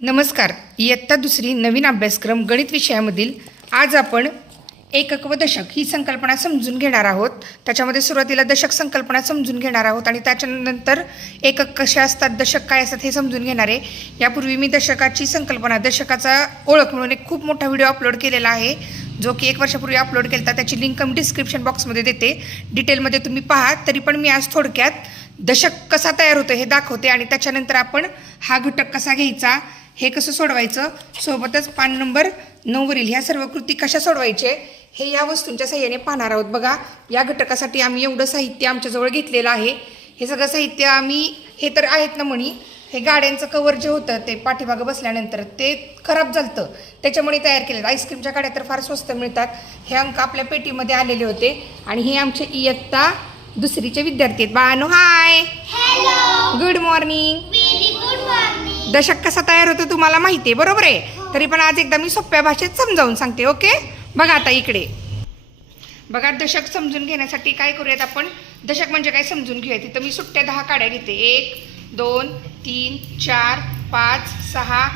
नमस्कार. इयत्ता दुसरी नवीन अभ्यासक्रम गणित विषयामधील आज आपण एकक व दशक ही संकल्पना समजून घेणार आहोत. त्याच्यामध्ये सुरुवातीला दशक संकल्पना समजून घेणार आहोत आणि त्याच्यानंतर एकक कसे असतात, दशक काय असतात हे समजून घेणार आहे. यापूर्वी मी दशकाची संकल्पना, दशकाचा ओळख म्हणून एक खूप मोठा व्हिडिओ अपलोड केलेला आहे, जो की 1 वर्षापूर्वी अपलोड केला. त्याची लिंक मी डिस्क्रिप्शन बॉक्समध्ये देते, डिटेलमध्ये तुम्ही पहा. तरी पण मी आज थोडक्यात दशक कसा तयार होतो हे दाखवते आणि त्याच्यानंतर आपण हा घटक कसा घ्यायचा, हे कसं सोडवायचं, सोबतच पान नंबर 9 वरील ह्या सर्व कृती कशा सोडवायचे हे या वस्तूंच्या साह्याने पाहणार आहोत. बघा, या घटकासाठी आम्ही एवढं साहित्य आमच्याजवळ घेतलेलं आहे. हे सगळं साहित्य आम्ही, हे तर आहेत ना म्हणी, हे गाड्यांचं कवर जे होतं ते पाठीमागं बसल्यानंतर ते खराब झालं, त्याच्यामुळे तयार केलेलं. आईस्क्रीमच्या गाड्या तर फार स्वस्त मिळतात. हे अंक आपल्या पेटीमध्ये आलेले होते आणि हे आमचे इयत्ता दुसरीचे विद्यार्थी आहेत. बाळांनो, हाय, गुड मॉर्निंग. दशक कसा तयार होतो तुम्हाला माहिती आहे, बरोबर आहे. तरी पण आज एकदा मी सोप्या भाषेत समजावून सांगते, ओके. बघा आता इकडे बघा, दशक समजून घेण्यासाठी काय करूयात आपण, दशक म्हणजे काय समजून घेऊया. तिथं मी सुट्ट्या 10 काड्या घेते. 1 2 3 4 5 6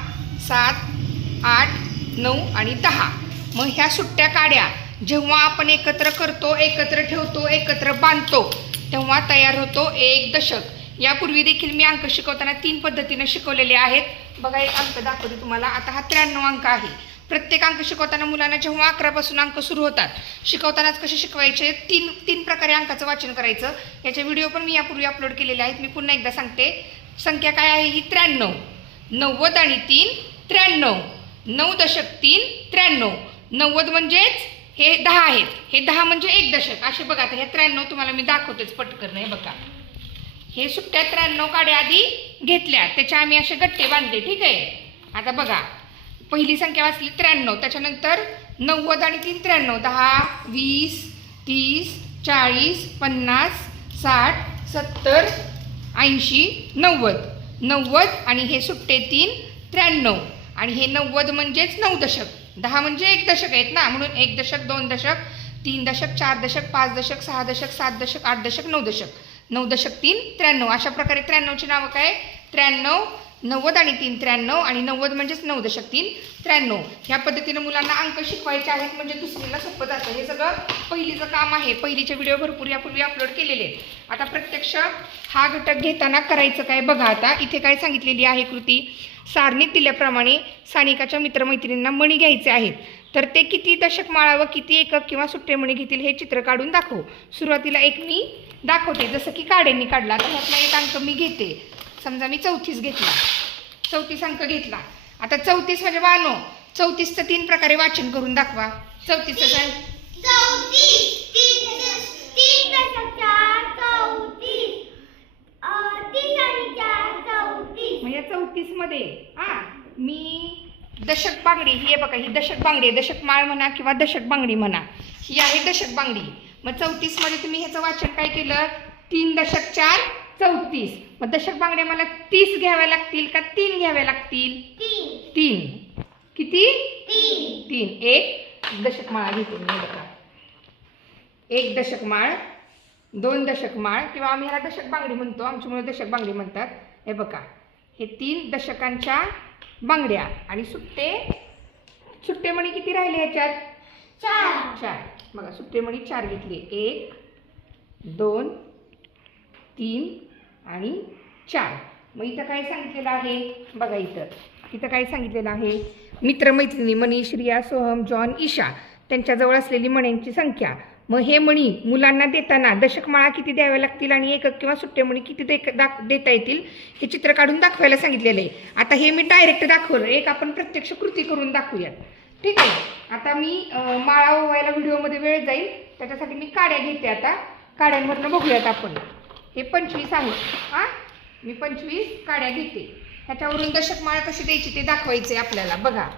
7 8 9 आणि 10. मग ह्या सुट्ट्या काड्या जेव्हा आपण एकत्र करतो, एकत्र ठेवतो, एकत्र बांधतो, तेव्हा तयार होतो एक दशक. यापूर्वी देखील मी अंक शिकवताना 3 पद्धतीने शिकवलेले आहेत. बघा, एक अंक दाखवते तुम्हाला. आता हा 93 अंक आहे. प्रत्येक अंक शिकवताना मुलांना जेव्हा 11 पासून अंक सुरू होतात, शिकवतानाच कसे शिकवायचे, तीन प्रकारे अंकाचं वाचन करायचं. याचे व्हिडिओ पण मी यापूर्वी अपलोड केलेले आहेत. मी पुन्हा एकदा सांगते. संख्या काय आहे ही? 93. 90 आणि 3 93. 9 दशक 3 93. 90 म्हणजेच हे 10 आहेत. हे 10 म्हणजे एक दशक. असे बघा, आता हे 93 तुम्हाला मी दाखवतेच पटकन. हे बघा, हे सुट्ट्या 93 काड्या आधी घेतल्या, त्याच्या आम्ही असे गट्टे बांधले, ठीक आहे. आता बघा, पहिली संख्या वाचली 93, त्याच्यानंतर 90 आणि 3 93. 10 20 30 40 50 60 70 80 90. 90 आणि हे सुट्टे 3 93 आणि हे 90 म्हणजेच 9 दशक. 10 म्हणजे एक दशक आहेत ना, म्हणून 1 दशक 2 दशक 3 दशक 4 दशक 5 दशक 6 दशक 7 दशक 8 दशक 9 दशक. 9 दशक 3 93. अशा प्रकारे 93ची नावं काय? 93, 90 आणि 3 93 आणि 90 म्हणजेच 9 दशक 3 93. ह्या पद्धतीने मुलांना अंक शिकवायचे आहेत, म्हणजे दुसरीला सोपं जातं. हे सगळं पहिलीचं काम आहे. पहिलीचे व्हिडिओ भरपूर यापूर्वी अपलोड केलेले आहेत. आता प्रत्यक्ष हा घटक घेताना करायचं काय बघा. आता इथे काय सांगितलेली आहे कृती, सारणीत दिल्याप्रमाणे सानिकाच्या मित्रमैत्रिणींना मणी घ्यायचे आहेत, तर ते किती दशक माळा व किती एकक किंवा सुट्टे मणी घेतील हे चित्र काढून दाखव. सुरुवातीला एक मी दाखवते, जसं की काड्यांनी काढला. तर ह्यातला एक अंक मी घेते. समजा मी 34 घेतला, 34 अंक घेतला. आता 34 म्हणजे बानो, 34चं 3 प्रकारे वाचन करून दाखवा. 34चं काय? म्हणजे 34 मध्ये मी दशक बांगडी, ही बघा, ही दशक बांगडी आहे. दशक माळ म्हणा किंवा दशक बांगडी म्हणा, ही आहे दशक बांगडी. मग 34 मध्ये तुम्ही ह्याचं वाचन काय केलं? 3 दशक 4 34. मग दशक बांगड्या मला 30 घ्याव्या लागतील का 3 घ्याव्या लागतील? 3. किती? 3. एक दशक माळ घेते मी. बघा, 1 दशक माळ, 2 दशक माळ, किंवा आम्ही ह्याला दशक बांगडी म्हणतो, आमची मुलं दशक बांगडी म्हणतात. हे बघा, हे 3 दशकांच्या बांगड्या आणि सुट्टे मणी किती राहिले ह्याच्यात? 4. बघा, सुट्टे मणी 4 घेतले. 1 2 3 आणि 4. मग इथं काय सांगितलेलं आहे बघा, इथं काय सांगितलेलं आहे, मित्रमैत्रिणी मनीष, रिया, सोहम, जॉन, ईशा त्यांच्याजवळ असलेली मण्यांची संख्या. मग हे मणी मुलांना देताना दशकमाळा किती द्याव्या लागतील आणि एकक किंवा सुट्टे मणी किती देता येतील हे चित्र काढून दाखवायला सांगितलेलं आहे. आता हे मी डायरेक्ट दाखवलं, एक आपण प्रत्यक्ष कृती करून दाखवूयात, ठीक आहे. आता मी माळा ओवायला व्हिडिओमध्ये वेळ जाईल, त्याच्यासाठी मी काड्या घेते. आता काड्यांमधनं बघूयात आपण. हे 25 आहे. मी 25 काड्या घेते. ह्याच्यावरून दशकमाळ कशी द्यायची ते दाखवायचे आपल्याला. बघा,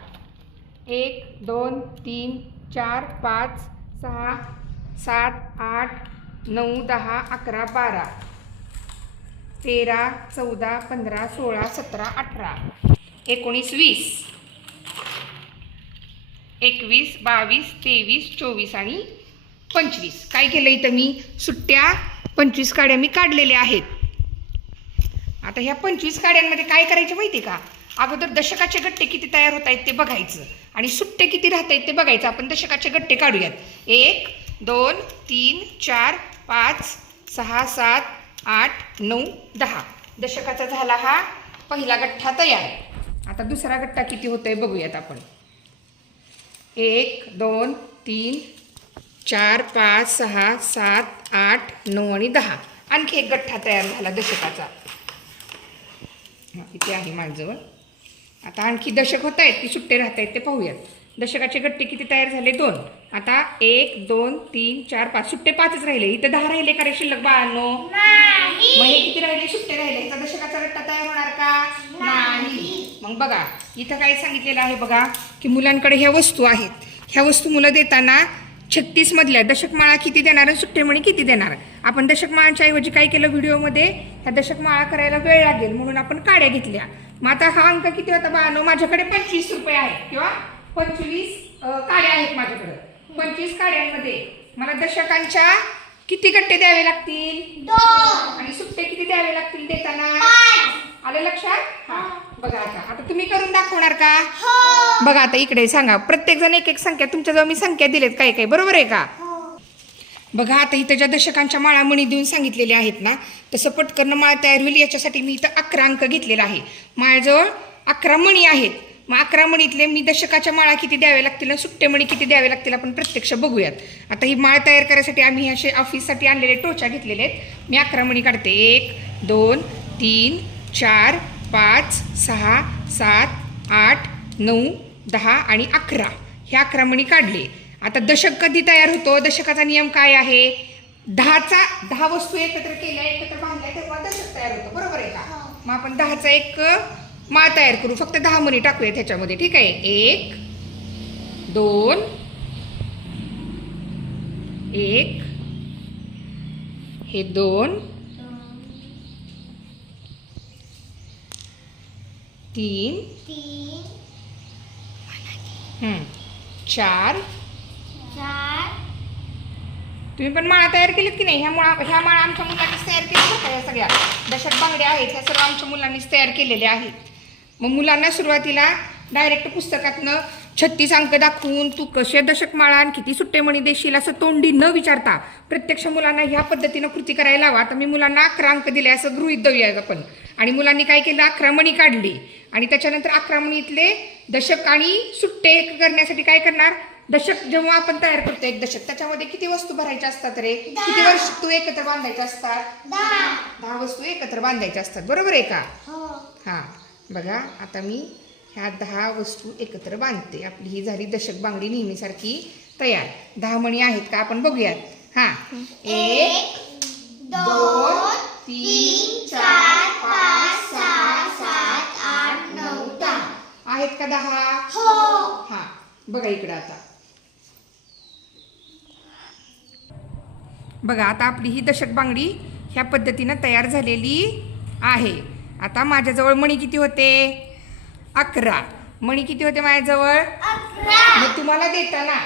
1 2 3 4 5 6 7 8 9 10 11 12 13 14 15 16 17 18 19 20 21 22 23 24 आणि 25. काय केलं इथं मी? सुट्ट्या 25 काड्या मी काढलेल्या आहेत. आता ह्या 25 काड्यांमध्ये काय करायचं माहिती का? अगोदर दशकाचे गट्टे किती तयार होत आहेत ते बघायचं आणि सुट्टे किती राहत आहेत ते बघायचं. आपण दशकाचे गट्टे काढूयात. 1 2 3 4 5 6 7 8 9 10. दशकाचा झाला हा पहिला गठ्ठा तयार. आता दुसरा गट्टा किती होतोय बघूयात आपण. 1 2 3 4 5 6 7 8 9 आणि 10. आणखी एक गठ्ठा तयार झाला दशकाचा. इथे आहे माझ्याजवळ. आता आणखी दशक होत आहेत की सुट्टे राहत आहेत ते पाहूयात. दशकाचे गट्टे किती तयार झाले? 2. आता 1 2 3 4 5 सुट्टे 5च राहिले. इथं 10 राहिले का रे शिल्लक बाळांनो? मग हे किती राहिले? सुट्टे राहिले. इथं दशकाचा गट्टा तयार होणार का? नाही. मग बघा इथं काय सांगितलेलं आहे बघा की मुलांकडे ह्या वस्तू आहेत. ह्या वस्तू मुलं देताना 36 मधल्या दशकमाळा किती देणार आणि सुट्टेमणी किती देणार. आपण दशकमाळांच्या ऐवजी काय केलं व्हिडिओमध्ये, ह्या दशकमाळा करायला वेळ लागेल म्हणून आपण काड्या घेतल्या. मग आता हा अंक किती होता बाळांनो? माझ्याकडे 25 रुपये आहेत किंवा 25 काड्या आहेत माझ्याकडे. 25 काड्यांमध्ये मला दशकांच्या किती गट्टे द्यावे लागतील? 2. आणि सुट्टे किती द्यावे लागतील देताना? 5. आलं लक्षात? बघा आता तुम्ही करून दाखवणार का? बघा आता इकडे सांगा. प्रत्येक जण एक एक संख्या, तुमच्याजवळ मी संख्या दिलेत काय काय, बरोबर आहे का? बघा आता इथं ज्या दशकांच्या माळा मणी देऊन सांगितलेल्या आहेत ना, तसं पटकन माळ तयार होईल याच्यासाठी मी इथं 11 अंक घेतलेला आहे. माझ्याजवळ 11 मणी आहेत. मग 11 मणीतले मी दशकाच्या माळा किती द्यावे लागतील आणि सुट्टे मणी किती द्यावे लागतील आपण प्रत्यक्ष बघूयात. आता ही माळ तयार करायसाठी आम्ही असे ऑफिससाठी आणलेले टोचा घेतलेले आहेत. मी 11 मणी काढते. 1 2 3 4 5 6 7 8 9 10 आणि 11. हे 11 मणी काढले. आता दशक कधी तयार होतो? दशकाचा नियम काय आहे? 10 वस्तू एकत्र केल्या, एकत्र बांधल्या तेव्हा दशक तयार होतं, बरोबर आहे का? मग आपण 10चा एक माळ तयार करू. फक्त 10 मणी टाकूया त्याच्यामध्ये. ठीक आहे. 1 2 1 हे 2 3 4. तुम्ही पण माळा तयार केलीत की नाही? ह्या माळा आमच्या मुलांनीच तयार केल्या. या सगळ्या दशक बांगड्या आहेत ह्या सर्व आमच्या मुलांनीच तयार केलेल्या आहेत. मग मुलांना सुरुवातीला डायरेक्ट पुस्तकातनं 36 अंक दाखवून तू कसे दशक माळा आणि किती सुट्टे मणी देशील असं तोंडी न विचारता प्रत्यक्ष मुलांना ह्या पद्धतीनं कृती करायला लावा. आता मी मुलांना 11 अंक दिले असं गृहीत धरूया आपण. आणि मुलांनी काय केलं? 11 मणी काढली आणि त्याच्यानंतर 11 मणीतले दशक आणि सुट्टे करण्यासाठी काय करणार? दशक जेव्हा आपण तयार करतो एक दशक, त्याच्यामध्ये किती वस्तू भरायच्या असतात रे? किती वस्तू एकत्र बांधायच्या असतात? 10 वस्तू एकत्र बांधायच्या असतात, बरोबर आहे का? हा बघा आता मी ह्या 10 वस्तू एकत्र बांधते. आपली ही झाली दशक बांगडी नेहमीसारखी तयार. 10 मणी आहेत का आपण बघूयात. हा 1 2 3 4 5 6 7 8 9 10 आहेत का 10? हा बघा इकडं आता बघा आता आपली ही दशक बांगडी ह्या पद्धतीनं तयार झालेली आहे. आता माझ्याजवळ मणी किती होते? 11. मणी किती होते माझ्याजवळ? 11. मग तुम्हाला देताना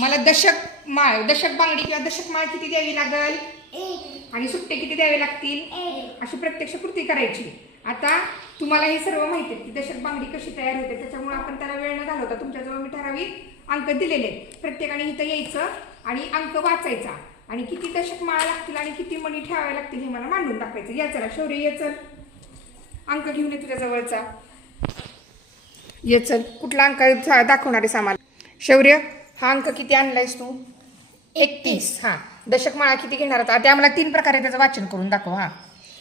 मला दशक बांगडी किंवा दशक माळ किती द्यावी लागेल? 1. आणि सुट्टे किती द्यावे लागतील? 1. अशी प्रत्यक्ष कृती करायची. आता तुम्हाला हे सर्व माहिती आहे की दशक बांगडी कशी तयार होते, त्याच्यामुळे आपण त्याला वेळ न घालवता तुमच्याजवळ मी ठराविक अंक दिलेले आहेत. प्रत्येकाने इथं यायचं आणि अंक वाचायचा आणि किती दशक माळा लागतील आणि किती मणी ठेवावे लागतील हे मला मांडून टाकायचं. या चला शौर्य ये चल, अंक घेऊन ये तुझ्या जवळचा. ये चल, कुठला अंक दाखवणार आहेस आम्हाला? शौर्य हा अंक किती आणलायस तू? 31. हा दशक माळा किती घेणार होता ते आम्हाला 3 प्रकारे त्याचं वाचन करून दाखव. हा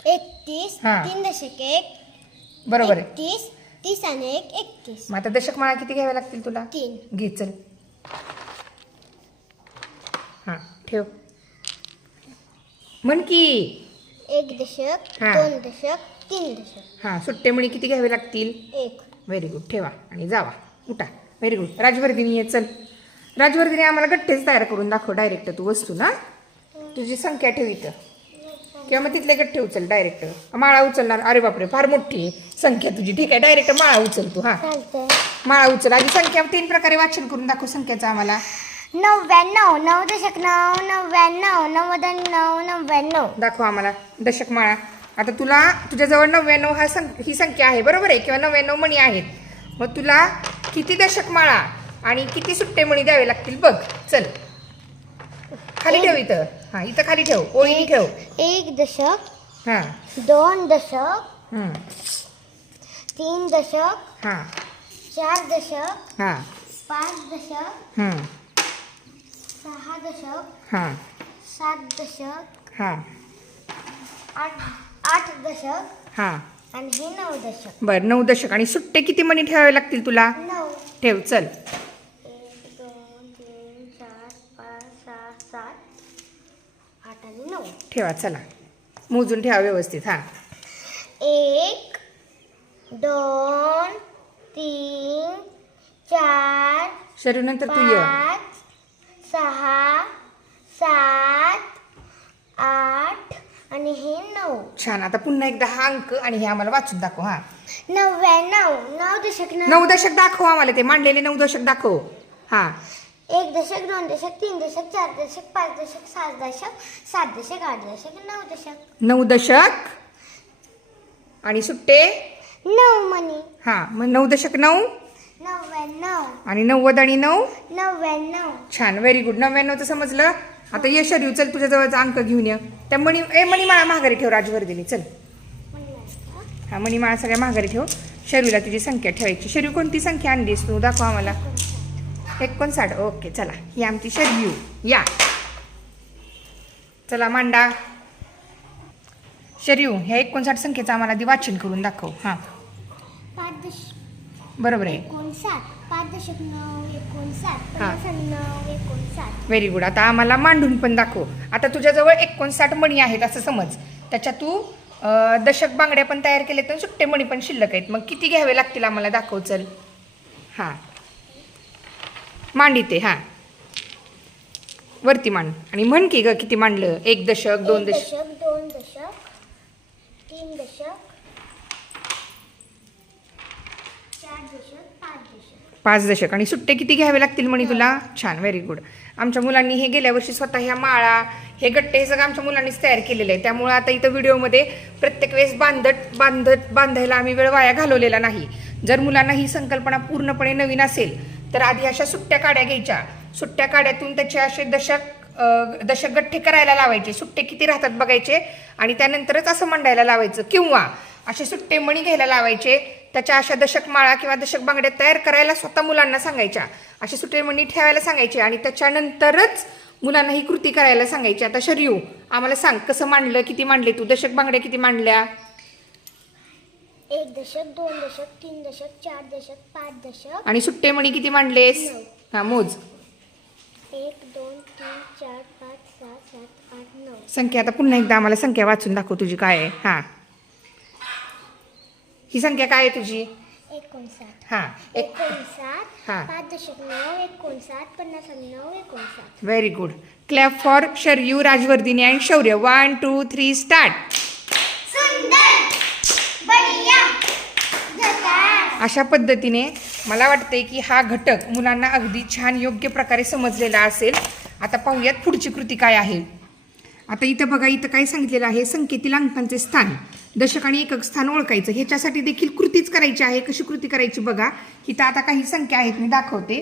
31 3 दशक 1 बरोबर आहे. 30 30 आणि 1 31. मग आता दशक माळा किती घ्याव्या लागतील तुला? 3. घे चल. हा ठेव. म्हण की 1 दशक हा. 2 दशक 3 दशक. हा सुट्टे मणी किती घ्यावे लागतील? 1. Very good. ठेवा आणि जावा उठा. Very good. राजवर्धिनी ये चल. राजवर्धिनी आम्हाला गठ्ठेच तयार करून दाखव डायरेक्ट. तू वस्तू ना तुझी संख्या ठेव इथं किंवा मग तिथले गठ्ठे उचल डायरेक्ट. माळा उचलणार? अरे बापरे फार मोठी संख्या तुझी. ठीक आहे डायरेक्ट माळा उचल तू. हा चालतंय. माळा उचल. आधी संख्या 3 प्रकारे वाचन करून दाखव संख्याचं आम्हाला. 99 9 दशक 9 99 99 99. दाखव आम्हाला दशक माळा. आता तुला तुझ्याजवळ 99 ही संख्या आहे बरोबर आहे, किंवा 99 मणी आहेत. मग तुला किती दशक माळा आणि किती सुट्टे मणी द्यावे लागतील बघ. चल खाली ठेव इथं. हां इथं खाली ठेव, ओळीने ठेव. 1 दशक, हां 2 दशक, 3 दशक, हां 4 दशक, हां 5 दशक, 6 दशक, हां 7 दशक, हां 8 दशक हां आणि हे 9 दशक. बरं 9 दशक. आणि सुट्टे किती मणी ठेवावे लागतील तुला? 9. ठेव चल. 1 2 3 4 5 6 7 8 आणि 9. ठेवा चला, मोजून ठेवा व्यवस्थित. हां 1 2 3 4 शरीर नंतर तू ये. 5 6 7 8 आणि हे 9. छान. आता पुन्हा एकदा हा अंक आणि हे आम्हाला वाचून दाखव. हां 99. 9 दशक 9 दशक दाखव आम्हाला, ते मांडलेले 9 दशक दाखव. हां 1 दशक 2 दशक 3 दशक 4 दशक 5 दशक 6 दशक 7 दशक 8 दशक 9 दशक. 9 दशक आणि सुट्टे 9 मणी. हां मग 9 दशक 9 99. आणि 90 आणि 9. 99. छान, व्हेरी गुड. 99चं समजलं. आता ये शरीर, चल तुझ्या जवळचा अंक घेऊन ये. त्या मणिमाळा माघारी ठेव राजवर्धिनी. चल हा मणिमाळा सगळ्या माघारी ठेव. शरीला तुझी संख्या ठेवायची. शरीर कोणती संख्या आणलीस तू? दाखव आम्हाला. 59. ओके चला, ही आमची शरीर. या चला मांडा. शरीर ह्या 59 संख्येचं आम्हाला आधी वाचन करून दाखव. हां 5 दशक बरोबर आहे. 59. 5 दशक 9 59. हां. 9 59. Very good. आता आम्हाला मांडून पण दाखव. आता तुझ्याजवळ 59 मणी आहेत असं समज. त्याच्यात तू दशक बांगड्या पण तयार केले तर सुट्टे मणी पण शिल्लक आहेत. मग किती घ्यावे लागतील आम्हाला दाखव. चल हां मांड इथे. हां वरती मांड आणि म्हण की ग किती मांडलं. 1 दशक 2 1 दशक दशक 2 दशक 3 दशक 4 दशक 5 दशक. 5 दशक. आणि सुट्टे किती घ्यावे लागतील म्हणे तुला? छान, व्हेरी गुड. आमच्या मुलांनी हे गेल्या वर्षी स्वतः ह्या माळा हे गट्टे हे सगळं आमच्या मुलांनीच तयार केलेलं आहे. त्यामुळे आता इथं व्हिडिओमध्ये प्रत्येक वेळेस बांधायला आम्ही वेळ वाया घालवलेला नाही. जर मुलांना ही संकल्पना पूर्णपणे नवीन असेल तर आधी अशा सुट्ट्या काड्या घ्यायच्या. सुट्ट्या काड्यातून त्याचे असे दशक गठ्ठे करायला लावायचे. सुट्टे किती राहतात बघायचे आणि त्यानंतरच असं मांडायला लावायचं. किंवा असे सुट्टे मणी घ्यायला लावायचे. त्याच्या अशा दशक माळा किंवा दशक बांगड्या तयार करायला स्वतः मुलांना सांगायच्या. असे सुट्टे मणी ठेवायला सांगायचे आणि त्याच्यानंतरच मुलांना ही कृती करायला सांगायची. आता शरीर आम्हाला सांग कसं मांडलं, किती मांडले तू? दशक बांगड्या किती मांडल्या? 1 दशक 2 दशक 3 दशक 4 दशक 5 दशक. आणि सुट्टे मणी किती मांडलेस? हा मोज. 1 2 3 4 5 6 7 8 9. संख्या आता पुन्हा एकदा आम्हाला संख्या वाचून दाखव तुझी काय आहे. हां ही संख्या काय आहे तुझी? 59. हां 59. हां 5 दशक 9 59. 50 आणि 9 59. Very good. Clap for Sharyu, Rajvardhini and Shaurya. 1 2 3 start. सुंदर बढिया झकास. अशा पद्धतीने मला वाटते की हा घटक मुलांना अगदी छान योग्य प्रकारे समजलेला असेल. आता पाहूयात पुढची कृती काय आहे. आता इथं बघा, इथं काय सांगितलेलं आहे, संख्येतील अंकांचे स्थान, दशक आणि एकक स्थान ओळखायचं. ह्याच्यासाठी देखील कृतीच करायची आहे. कशी कृती करायची बघा. इथं आता काही संख्या आहेत, मी दाखवते.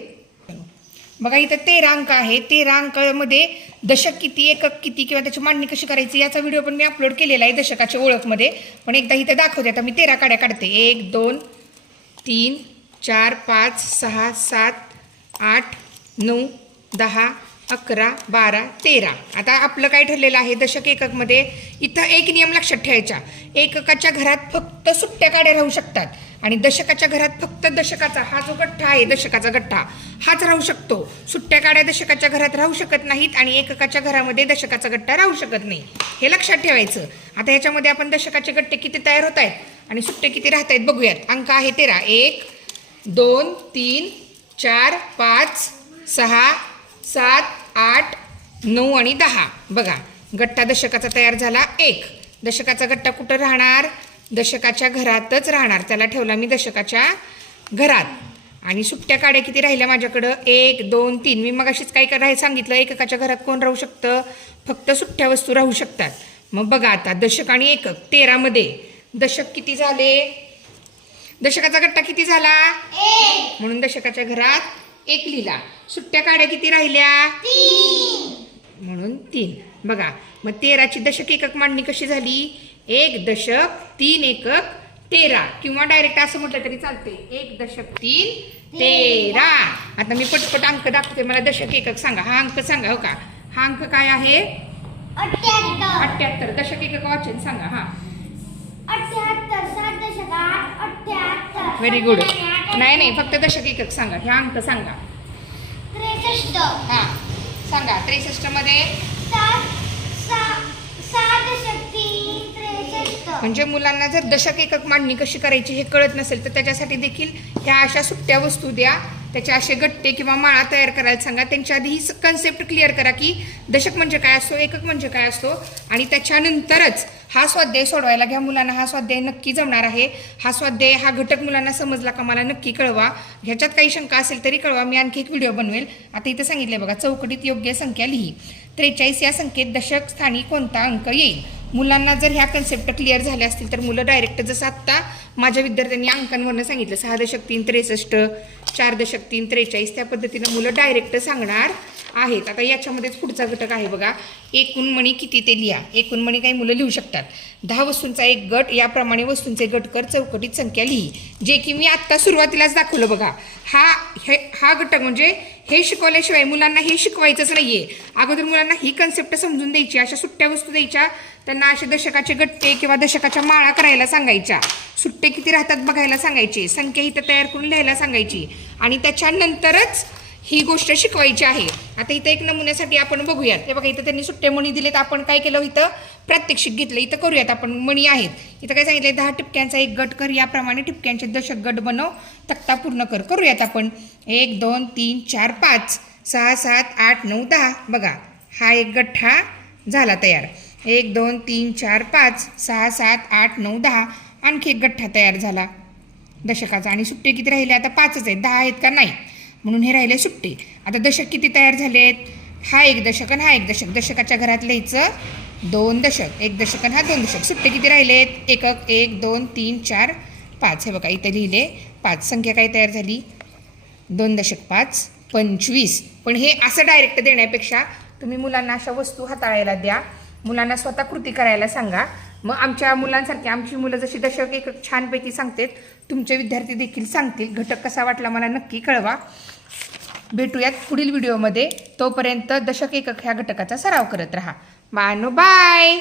बघा इथं 13 अंक आहे. 13 अंकामध्ये दशक किती, एकक किती किंवा त्याची मांडणी कशी करायची याचा व्हिडिओ पण मी अपलोड केलेला आहे दशकाच्या ओळखमध्ये. पण एकदा इथं दाखवते. आता मी 13 काड्या काढते. 1 2 3 4 5 6 7 8 9 10 11 12 13. आता आपलं काय ठरलेलं आहे दशक एककमध्ये. इथं एक नियम लक्षात ठेवायचा. एककाच्या घरात फक्त सुट्ट्या काड्या राहू शकतात आणि दशकाच्या घरात फक्त दशकाचा हा जो गठ्ठा आहे, दशकाचा गठ्ठा हाच राहू शकतो. सुट्ट्या काड्या दशकाच्या घरात राहू शकत नाहीत आणि एककाच्या घरामध्ये दशकाचा गठ्ठा राहू शकत नाही. हे लक्षात ठेवायचं. आता ह्याच्यामध्ये आपण दशकाचे गठ्ठे किती तयार होत आहेत आणि सुट्टे किती राहत आहेत बघूयात. अंक आहे 13. 1 2 3 4 5 6 7 8 9 आणि 10. बघा गठ्ठा दशकाचा तयार झाला. 1 दशकाचा गठ्ठा कुठं राहणार? दशकाच्या घरातच राहणार. त्याला ठेवला मी दशकाच्या घरात. आणि सुट्ट्या काड्या किती राहिल्या माझ्याकडं? 1 2 3. मी मगाशीच काय सांगितलं, एककाच्या घरात कोण राहू शकतं? फक्त सुट्ट्या वस्तू राहू शकतात. मग बघा आता दशक आणि एकक 13 मध्ये दशक किती झाले? दशकाचा गट्टा किती झाला? म्हणून दशकाच्या घरात 1 लिहिला. सुट्ट्या काड्या किती राहिल्या? म्हणून 3. बघा मग 13ची दशक एकक मांडणी कशी झाली? 1 दशक 3 एकक 13 किंवा डायरेक्ट असं म्हटलं तरी चालते 1 दशक 3 13. आता मी पटपट अंक दाखवते, मला दशक एकक सांगा. हा अंक सांगा. हो का, हा अंक काय आहे? 78. दशक एकक वाचन सांगा. हा 78 7 दशक 8 78. Very good. नाही फक्त दशक एकक सांगा. हे अंक सांगा. 63. हा सांगा. 63 मध्ये 6 दशक 3 63. म्हणजे मुलांना जर दशक एकक मांडणी कशी करायची हे कळत नसेल तर त्याच्यासाठी देखील ह्या अशा सुट्ट्या वस्तू द्या, त्याचे असे गट्टे किंवा माळा तयार करायला सांगा. त्यांच्या आधी ही कन्सेप्ट क्लिअर करा की दशक म्हणजे काय असतो, एकक म्हणजे काय असतो, आणि त्याच्यानंतरच हा स्वाध्याय सोडवायला घ्या. मुलांना हा स्वाध्याय नक्की जमणार आहे. हा स्वाध्याय, हा घटक मुलांना समजला का मला नक्की कळवा. ह्याच्यात काही शंका असेल तरी कळवा, मी आणखी एक व्हिडिओ बनवेल. आता इथं सांगितले बघा, चौकटीत योग्य संख्या लिही. 43 या संख्येत दशक स्थानी कोणता अंक येईल? मुलांना जर ह्या कन्सेप्ट क्लिअर झाल्या असतील तर मुलं डायरेक्ट, जसं आत्ता माझ्या विद्यार्थ्यांनी अंकांवरनं सांगितलं 6 दशक 3 63, 4 दशक 3 43, त्या पद्धतीनं मुलं डायरेक्ट सांगणार आहेत. आता याच्यामध्येच पुढचा घटक आहे बघा, एकूण मणी किती ते लिहा. एकूण मणी काही मुलं लिहू शकतात. 10 वस्तूंचा एक गट, याप्रमाणे वस्तूंचे गट कर, चौकटीत संख्या लिही. जे की मी आत्ता सुरुवातीलाच दाखवलं बघा. हा घटक म्हणजे हे शिकवल्याशिवाय मुलांना हे शिकवायचंच नाहीये. अगोदर मुलांना ही कन्सेप्ट समजून द्यायची, अशा सुट्ट्या वस्तू द्यायच्या, त्यांना असे दशकाचे गट्टे किंवा दशकाच्या माळा करायला सांगायच्या, सुट्टे किती राहतात बघायला सांगायचे, संख्या इथं तयार करून लिहायला सांगायची, आणि त्याच्यानंतरच ही गोष्ट शिकवायची आहे. आता इथं एक नमुन्यासाठी आपण बघूयात. हे बघा, इथं त्यांनी सुट्टे मणी दिलेत. आपण काय केलं, इथं प्रात्यक्षिक घेतलं. इथं करूयात आपण. मणी आहेत. इथं काय सांगितलं, 10 ठिपक्यांचा एक गट कर, याप्रमाणे ठिपक्यांचे दशक गट बनव, तक्ता पूर्ण कर. करूयात आपण. 1 2 3 4 5 6 7 8 9 10. बघा, हा एक गठ्ठा झाला तयार. 1 2 3 4 5 6 7 8 9 10. आणखी एक गठ्ठा तयार झाला दशकाचा. आणि सुट्टे किती राहिले? आता 5च आहेत. 10 आहेत का? नाही, म्हणून हे राहिले सुट्टे. आता दशक किती तयार झालेत? हा एक दशक आणि हा एक दशक. दशकाच्या घरात लिहायचं 2 दशक, एक दशक आणि हा 2 दशक. सुट्टे किती राहिलेत? एकक 1 2 3 4 5. हे बघा, इथे लिहिले 5. संख्या काय तयार झाली? 2 दशक 5 25. पण हे असं डायरेक्ट देण्यापेक्षा तुम्ही मुलांना अशा वस्तू हाताळायला द्या, मुलांना स्वतः कृती करायला सांगा. मग आमच्या मुलांसारखी आमची मुलं जशी दशक एकक छानपैकी सांगतात, तुमचे विद्यार्थी देखील सांगतील. घटक कसा वाटला मला नक्की कळवा. भेटूयात पुढील व्हिडिओमध्ये. तोपर्यंत दशक एकक ह्या घटकाचा सराव करत राहा. बाय.